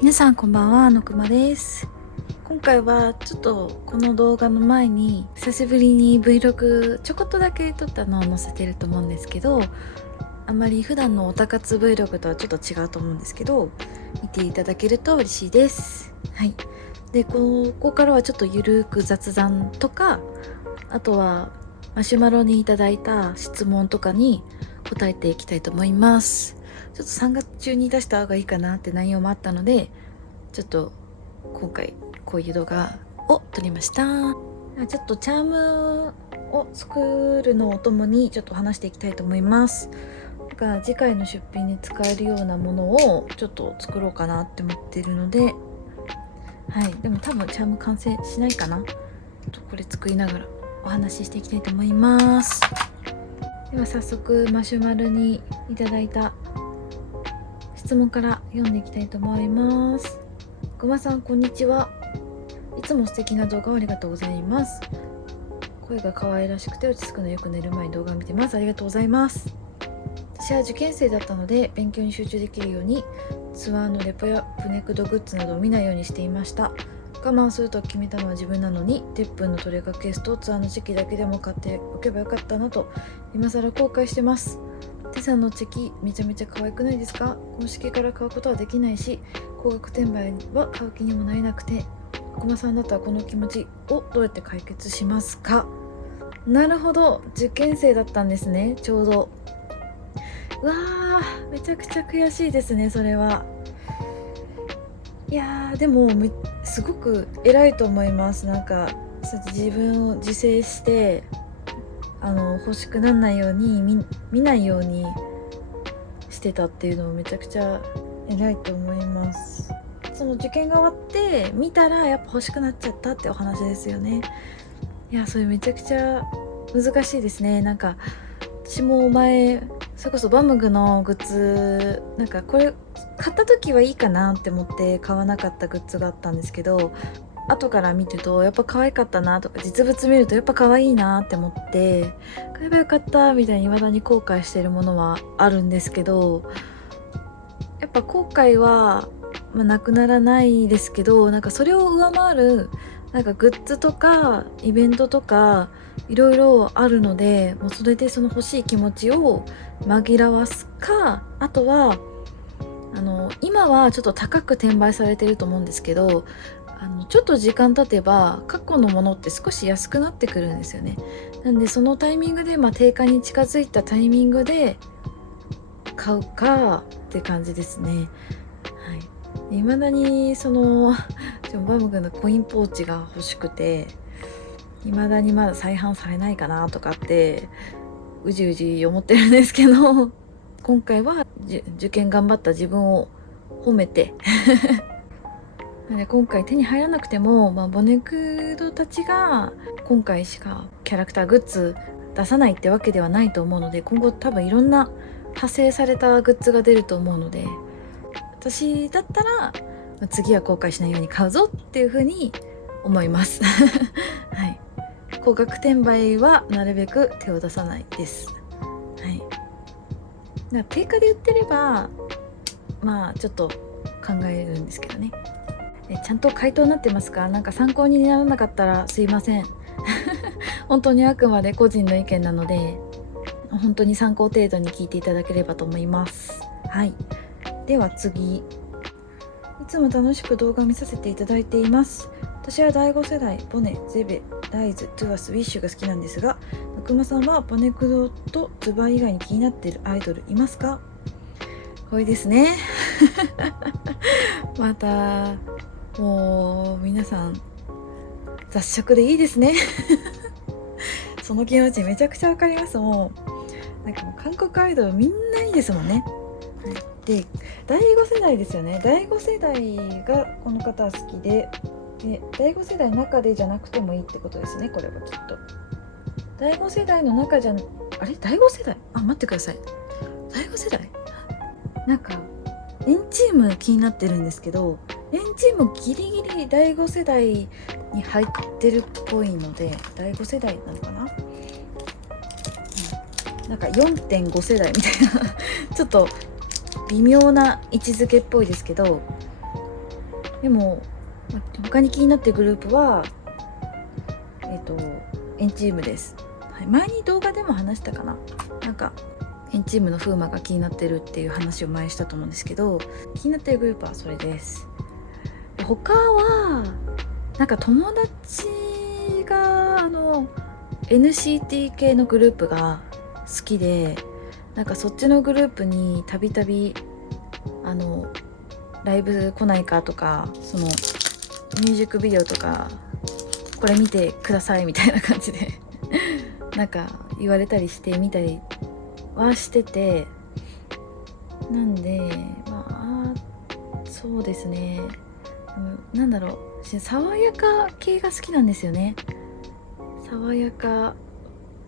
皆さんこんばんは、のくまです。今回はちょっとこの動画の前に久しぶりに Vlog ちょこっとだけ撮ったのを載せてると思うんですけど、あんまり普段のオタ活 Vlog とはちょっと違うと思うんですけど、見ていただけると嬉しいです。はい。で、ここからはちょっとゆるく雑談とか、あとはマシュマロにいただいた質問とかに答えていきたいと思います。ちょっと3月中に出した方がいいかなって内容もあったので、ちょっと今回こういう動画を撮りました。ちょっとチャームを作るのをともにちょっと話していきたいと思います。だから次回の出品に使えるようなものをちょっと作ろうかなって思ってるので、はい、でも多分チャーム完成しないかな。これ作りながらお話ししていきたいと思います。では早速マシュマロにいただいた質問から読んでいきたいと思います。ごまさんこんにちは。いつも素敵な動画をありがとうございます。声が可愛らしくて落ち着くのよく寝る前に動画を見てます。ありがとうございます。私は受験生だったので勉強に集中できるようにツアーのレポやプネクドグッズなどを見ないようにしていました。我慢すると決めたのは自分なのに10分のトレカケースとツアーのチェキだけでも買っておけばよかったなと今更後悔してます。テさんのチェキめちゃめちゃ可愛くないですか？公式から買うことはできないし高額転売は買う気にもなれなくて、小間さんだったらこの気持ちをどうやって解決しますか？なるほど、受験生だったんですね。ちょうどうわー、めちゃくちゃ悔しいですね。それはいやでもすごく偉いと思います。なんか自分を自制して欲しくならないように見ないようにしてたっていうのもめちゃくちゃ偉いと思います。その受験が終わって見たらやっぱ欲しくなっちゃったってお話ですよね。いやそれめちゃくちゃ難しいですね。なんか私も前それこそバムグのグッズなんかこれ買った時はいいかなって思って買わなかったグッズがあったんですけど、後から見てるとやっぱ可愛かったなとか実物見るとやっぱ可愛いなって思って買えばよかったみたいに未だに後悔してるものはあるんですけど、やっぱ後悔は、なくならないですけど、なんかそれを上回るなんかグッズとかイベントとかいろいろあるので、もうそれでその欲しい気持ちを紛らわすか、あとは今はちょっと高く転売されてると思うんですけど、ちょっと時間経てば過去のものって少し安くなってくるんですよね。なんでそのタイミングで、定価に近づいたタイミングで買うかって感じですね。はい。未だにそのバム君のコインポーチが欲しくて、未だにまだ再販されないかなとかってうじうじ思ってるんですけど、今回は受験頑張った自分を褒めてで今回手に入らなくても、ボネクドたちが今回しかキャラクターグッズ出さないってわけではないと思うので、今後多分いろんな派生されたグッズが出ると思うので、私だったら次は後悔しないように買うぞっていう風に思いますはい、高額転売はなるべく手を出さないです。はい、だから定価で売ってればちょっと考えるんですけどね。ちゃんと回答になってますか？なんか参考にならなかったらすいません本当にあくまで個人の意見なので、本当に参考程度に聞いていただければと思います。はい、では次。いつも楽しく動画を見させていただいています。私は第5世代ボネ、ゼベ、ライズ、トゥアス、ウィッシュが好きなんですが、ぬくまさんはボネクドとズバ以外に気になっているアイドルいますか？これですねまたもう皆さん雑食でいいですねその気持ちめちゃくちゃわかります。もうなんかもう韓国アイドルみんないいですもんね。で第5世代ですよね。第5世代がこの方は好きで、第5世代の中でじゃなくてもいいってことですね。これはきっと第5世代の中じゃあれ第5世代待ってください。第5世代なんかエンチーム気になってるんですけど、エンチームギリギリ第5世代に入ってるっぽいので第5世代なのかな、なんか 4.5 世代みたいなちょっと微妙な位置づけっぽいですけど、でも他に気になってるグループはエンチームです、はい、前に動画でも話したかな。なんかエンチームの風磨が気になってるっていう話を前したと思うんですけど、気になってるグループはそれです。他はなんか友達がNCT 系のグループが好きで、なんかそっちのグループにたびたびライブ来ないかとか、そのミュージックビデオとかこれ見てくださいみたいな感じでなんか言われたりして見たりはしてて、なんでそうですね、なんだろう、爽やか系が好きなんですよね。爽やか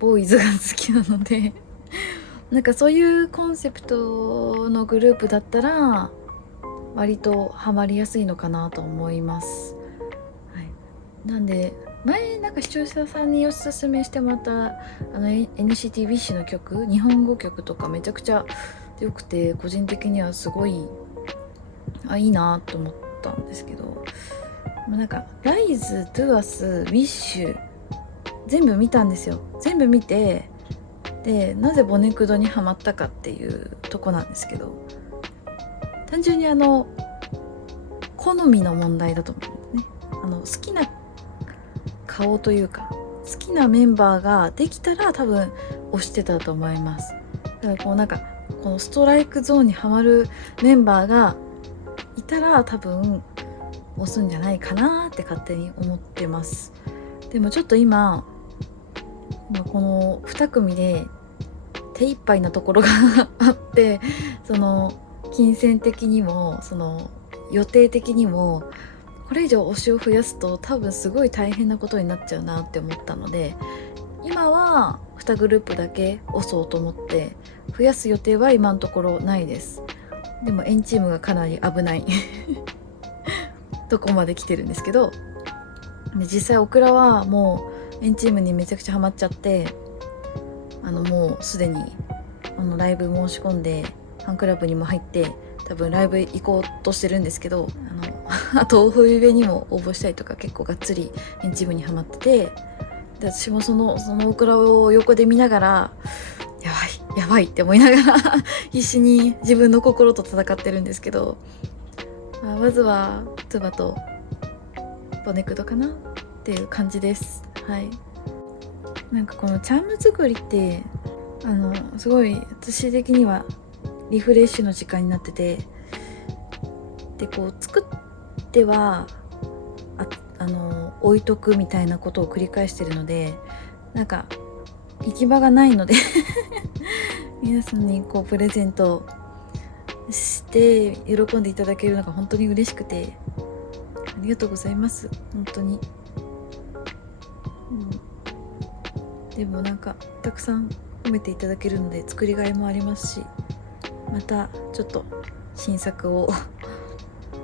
ボーイズが好きなのでなんかそういうコンセプトのグループだったら割とハマりやすいのかなと思います、はい、なんで前なんか視聴者さんにおすすめしてもらったNCT WISH の曲、日本語曲とかめちゃくちゃ良くて、個人的にはすごいいいなと思ったんですけど、なんかライズ、トゥアス、WISH全部見たんですよ。全部見て、でなぜボネクドにハマったかっていうとこなんですけど、単純に好みの問題だと思うんですね。好きな顔というか好きなメンバーができたら多分推してたと思います。だからなんかこのストライクゾーンにはまるメンバーがいたら多分押すんじゃないかなって勝手に思ってます。でもちょっと今この2組で手一杯なところがあって、その金銭的にもその予定的にもこれ以上推しを増やすと多分すごい大変なことになっちゃうなって思ったので、今は2グループだけ押そうと思って増やす予定は今のところないです。でもエンチームがかなり危ないとこまで来てるんですけど、で実際オクラはもうエンチームにめちゃくちゃハマっちゃって、もうすでにライブ申し込んでファンクラブにも入って多分ライブ行こうとしてるんですけど、あと冬上にも応募したりとか結構がっつりエンチームにハマってて、で私もそのオクラを横で見ながらやばいって思いながら必死に自分の心と戦ってるんですけど、まずはツバとボネクドかなっていう感じです。はい。なんかこのチャーム作りってすごい私的にはリフレッシュの時間になってて、でこう作っては置いとくみたいなことを繰り返してるので、なんか行き場がないので皆さんにこうプレゼントして喜んでいただけるのが本当に嬉しくて、ありがとうございます本当に、でもなんかたくさん褒めていただけるので作りがいもありますし、またちょっと新作を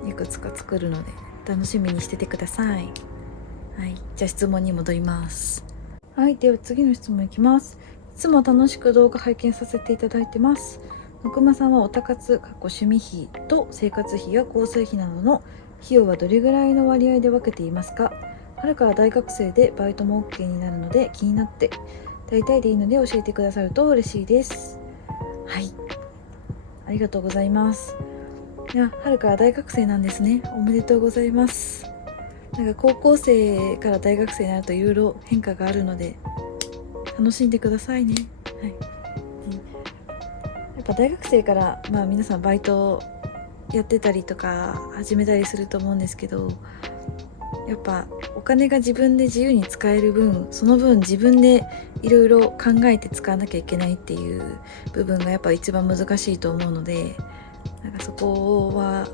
いくつか作るので楽しみにしててください。はい、じゃあ質問に戻ります。はい、では次の質問いきます。いつも楽しく動画拝見させていただいてます。のくまさんはおたかつ趣味費と生活費や交際費などの費用はどれぐらいの割合で分けていますか？春から大学生でバイトも OK になるので気になって、大体でいいので教えてくださると嬉しいです。はい、ありがとうございます。いや、春から大学生なんですね。おめでとうございます。なんか高校生から大学生になるといろいろ変化があるので楽しんでくださいね。はい。っぱ大学生から、皆さんバイトやってたりとか始めたりすると思うんですけど、やっぱお金が自分で自由に使える分、その分自分でいろいろ考えて使わなきゃいけないっていう部分がやっぱ一番難しいと思うので、なんかそこは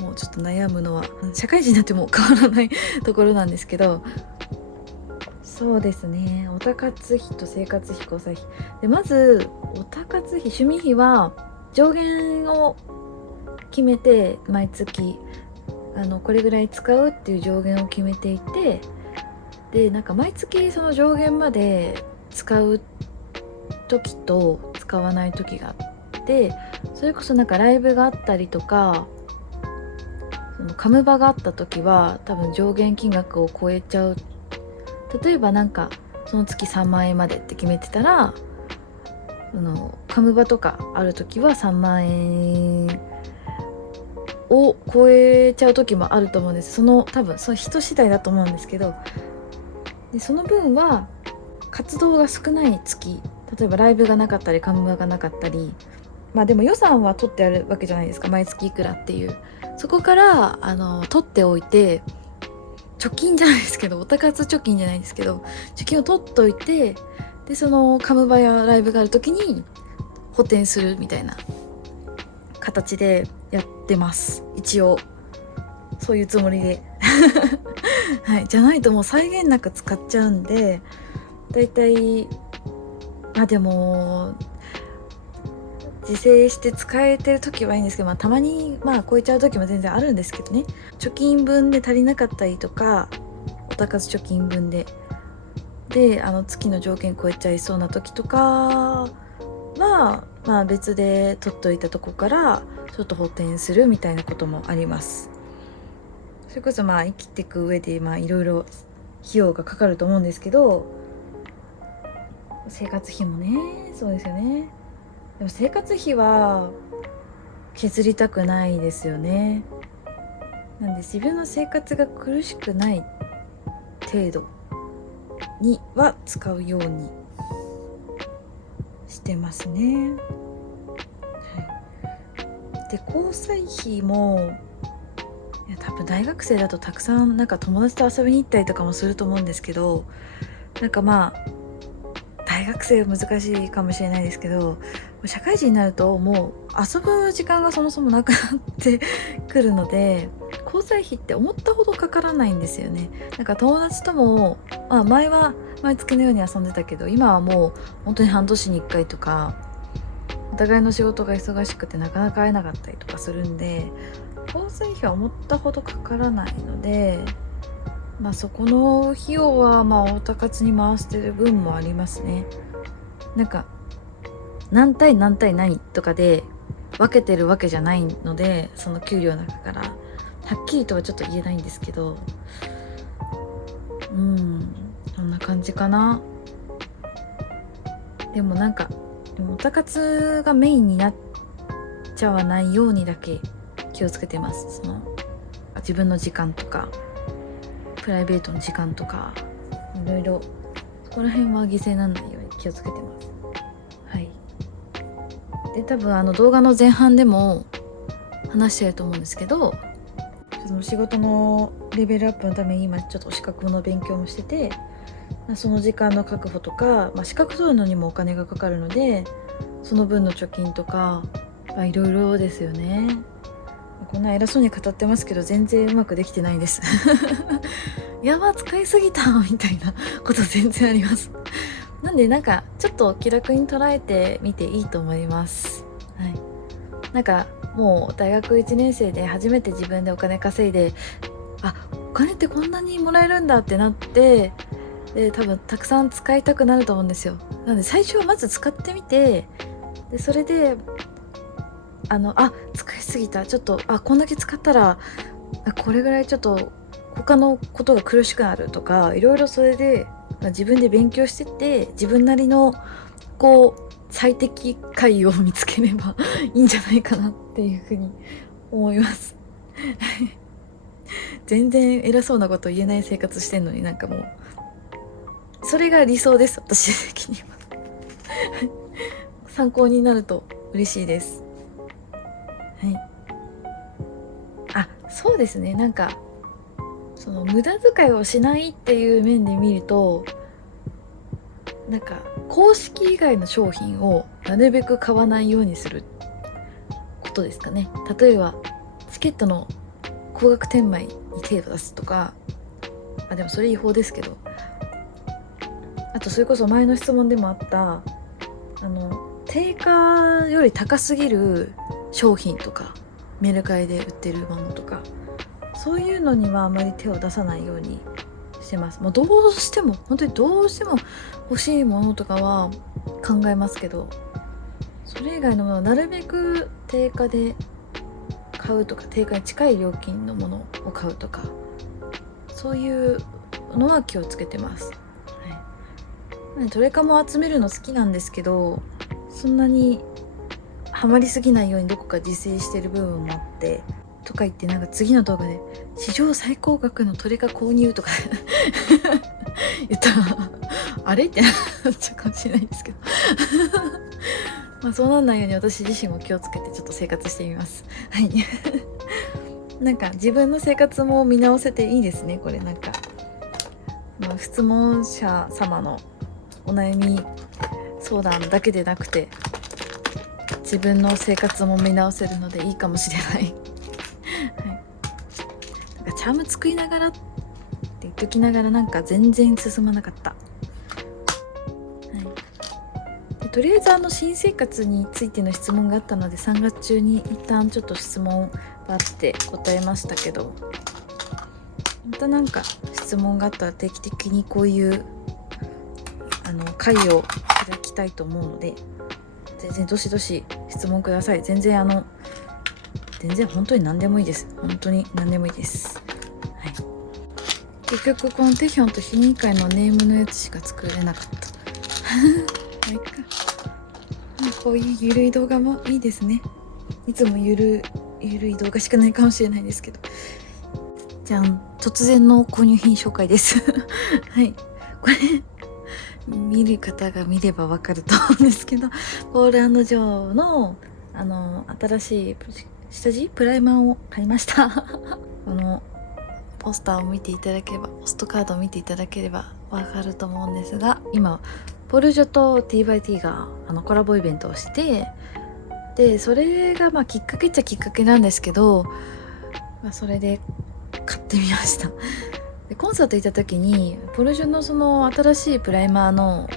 もうちょっと悩むのは社会人になっても変わらないところなんですけど、そうですね、オタ活費と生活費、交際費で、まずオタ活費、趣味費は上限を決めて、毎月これぐらい使うっていう上限を決めていて、でなんか毎月その上限まで使う時と使わない時があって、それこそなんかライブがあったりとか、そのカムバがあった時は多分上限金額を超えちゃう。例えばなんかその月3万円までって決めてたら、カムバとかある時は3万円を超えちゃう時もあると思うんです。多分その人次第だと思うんですけど、でその分は活動が少ない月、例えばライブがなかったりカムバがなかったり、でも予算は取ってあるわけじゃないですか、毎月いくらっていう。そこから取っておいて、貯金じゃないですけど、オタ活貯金じゃないですけど、貯金を取っといて、でそのカムバやライブがある時に補填するみたいな形でやってます。一応そういうつもりではい、じゃないともう際限なく使っちゃうんで、だいたいでも自制して使えてる時はいいんですけど、たまに超えちゃう時も全然あるんですけどね。貯金分で足りなかったりとか、オタ活貯金分で月の条件超えちゃいそうな時とかは別で取っといたとこからちょっと補填するみたいなこともあります。それこそ生きていく上でいろいろ費用がかかると思うんですけど、生活費もね、そうですよね。でも生活費は削りたくないですよね。なんで自分の生活が苦しくない程度には使うようにしてますね。はい、で交際費も多分大学生だとたくさん友達と遊びに行ったりとかもすると思うんですけど、大学生は難しいかもしれないですけど、社会人になるともう遊ぶ時間がそもそもなくなってくるので、交際費って思ったほどかからないんですよね。友達とも、前は毎月のように遊んでたけど、今はもう本当に半年に1回とか、お互いの仕事が忙しくてなかなか会えなかったりとかするんで、交際費は思ったほどかからないので、そこの費用はオタ活に回してる分もありますね。何対何対何とかで分けてるわけじゃないので、その給料の中からはっきりとはちょっと言えないんですけど、そんな感じかな。でもオタ活がメインになっちゃわないようにだけ気をつけてます。自分の時間とかプライベートの時間とか、いろいろそこら辺は犠牲にならないように気をつけてます。はい。で多分動画の前半でも話してると思うんですけど、その仕事のレベルアップのために今ちょっと資格の勉強もしてて、その時間の確保とか、資格取るのにもお金がかかるので、その分の貯金とかいろいろですよね。こんな偉そうに語ってますけど全然うまくできてないですやば、使いすぎたみたいなこと全然ありますなんでちょっと気楽に捉えてみていいと思います。はい、もう大学1年生で初めて自分でお金稼いで、お金ってこんなにもらえるんだってなって、で多分たくさん使いたくなると思うんですよ。なので最初はまず使ってみて、でそれで使いすぎた、ちょっとこんだけ使ったらこれぐらいちょっと他のことが苦しくなるとか、いろいろそれで、自分で勉強してって自分なりの最適解を見つければいいんじゃないかなっていうふうに思います全然偉そうなこと言えない生活してんのに、もうそれが理想です、私的には参考になると嬉しいです。はい。あ、そうですね。なんかその無駄遣いをしないっていう面で見ると、なんか公式以外の商品をなるべく買わないようにすることですかね。例えばチケットの高額転売に手を出すとか、でもそれ違法ですけど、あとそれこそ前の質問でもあった定価より高すぎる商品とか、メルカリで売ってるものとか、そういうのにはあまり手を出さないようにしてます。もうどうしても本当にどうしても欲しいものとかは考えますけど、それ以外のものはなるべく定価で買うとか、定価に近い料金のものを買うとか、そういうのは気をつけてます。はい、トレカも集めるの好きなんですけど、そんなにハマりすぎないようにどこか自制してる部分もあってとか言って、なんか次の動画で史上最高額のトレカ購入とか言ったらあれってなっちゃうかもしれないんですけどまあそうならないように私自身も気をつけてちょっと生活してみます。はいなんか自分の生活も見直せていいですね、これ。なんか、質問者様のお悩み相談だけでなくて、自分の生活も見直せるのでいいかもしれない、はい、なんかチャーム作りながらって言っときながら、なんか全然進まなかった。でとりあえず新生活についての質問があったので、3月中に一旦ちょっと質問バッて答えましたけど、またなんか質問があったら定期的にこういう会を開きたいと思うので、全然どしどし質問ください。全然本当に何でもいいです。本当に何でもいいです。はい、結局このテヒョンと非認会のネームのやつしか作れなかったまあいっか。こういうゆるい動画もいいですね。いつもゆるい動画しかないかもしれないですけど。じゃん、突然の購入品紹介ですはい、これ見る方が見ればわかると思うんですけど、ポール&ジョーの新しい下地プライマーを買いましたこのポスターを見ていただければ、ポストカードを見ていただければわかると思うんですが、今ポルジョと T/T がコラボイベントをして、でそれがきっかけっちゃきっかけなんですけど、それで買ってみましたでコンサート行った時にポルジョのその新しいプライマーの、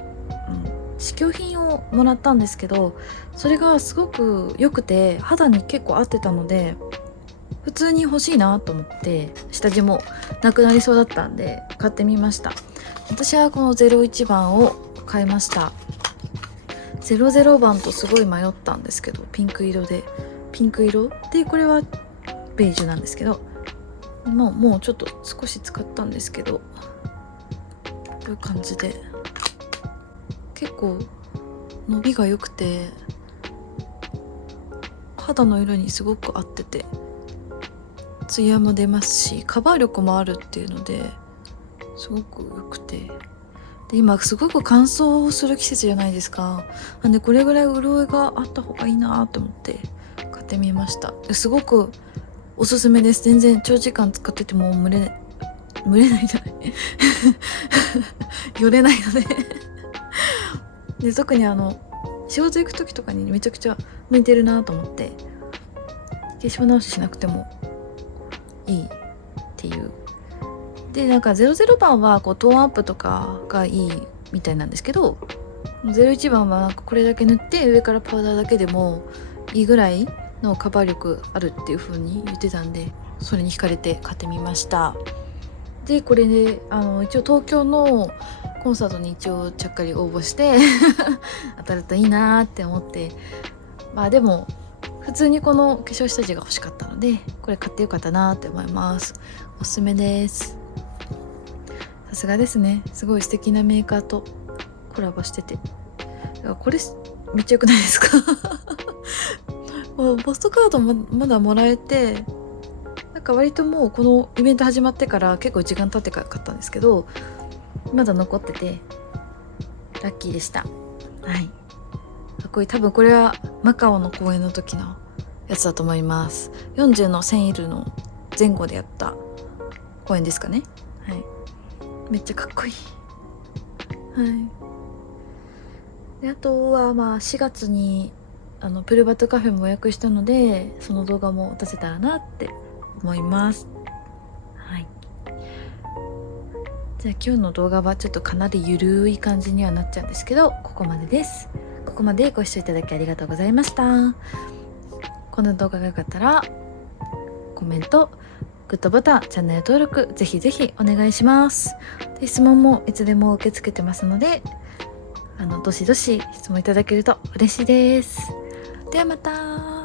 試供品をもらったんですけど、それがすごく良くて肌に結構合ってたので、普通に欲しいなと思って、下地もなくなりそうだったんで買ってみました。私はこの01番を買いました。00番とすごい迷ったんですけど、ピンク色でこれはベージュなんですけど、もうちょっと少し使ったんですけど、こういう感じで結構伸びが良くて、肌の色にすごく合ってて、ツヤも出ますしカバー力もあるっていうのですごく良くて、で今すごく乾燥する季節じゃないですか。なんでこれぐらい潤いがあった方がいいなと思って買ってみました。すごくおすすめです。全然長時間使ってても蒸れないじゃないよれないのでで特に仕事行く時とかにめちゃくちゃ向いてるなと思って、化粧直ししなくてもいいっていう。でなんか00番はこうトーンアップとかがいいみたいなんですけど、01番はなんかこれだけ塗って上からパウダーだけでもいいぐらいのカバー力あるっていう風に言ってたんで、それに惹かれて買ってみました。でこれで一応東京のコンサートに一応ちゃっかり応募して当たるといいなって思って、でも普通にこの化粧下地が欲しかったので、これ買ってよかったなって思います。おすすめです。さすがですね。すごい素敵なメーカーとコラボしてて、これめっちゃ良くないですかポストカードもまだもらえて、なんか割ともうこのイベント始まってから結構時間経ってから買ったんですけど、まだ残っててラッキーでした。はい。かっこいい。多分これはマカオの公演の時のやつだと思います。40のセンイルの前後でやった公演ですかね。はい、めっちゃかっこいい。はいで、あとはまあ4月にプルバトカフェも予約したので、その動画も出せたらなって思います。はい、じゃあ今日の動画はちょっとかなりゆるい感じにはなっちゃうんですけど、ここまでです。ここまでご視聴いただきありがとうございました。この動画が良かったらコメント、グッドボタン、チャンネル登録ぜひぜひお願いします。で、質問もいつでも受け付けてますので、どしどし質問いただけると嬉しいです。ではまた。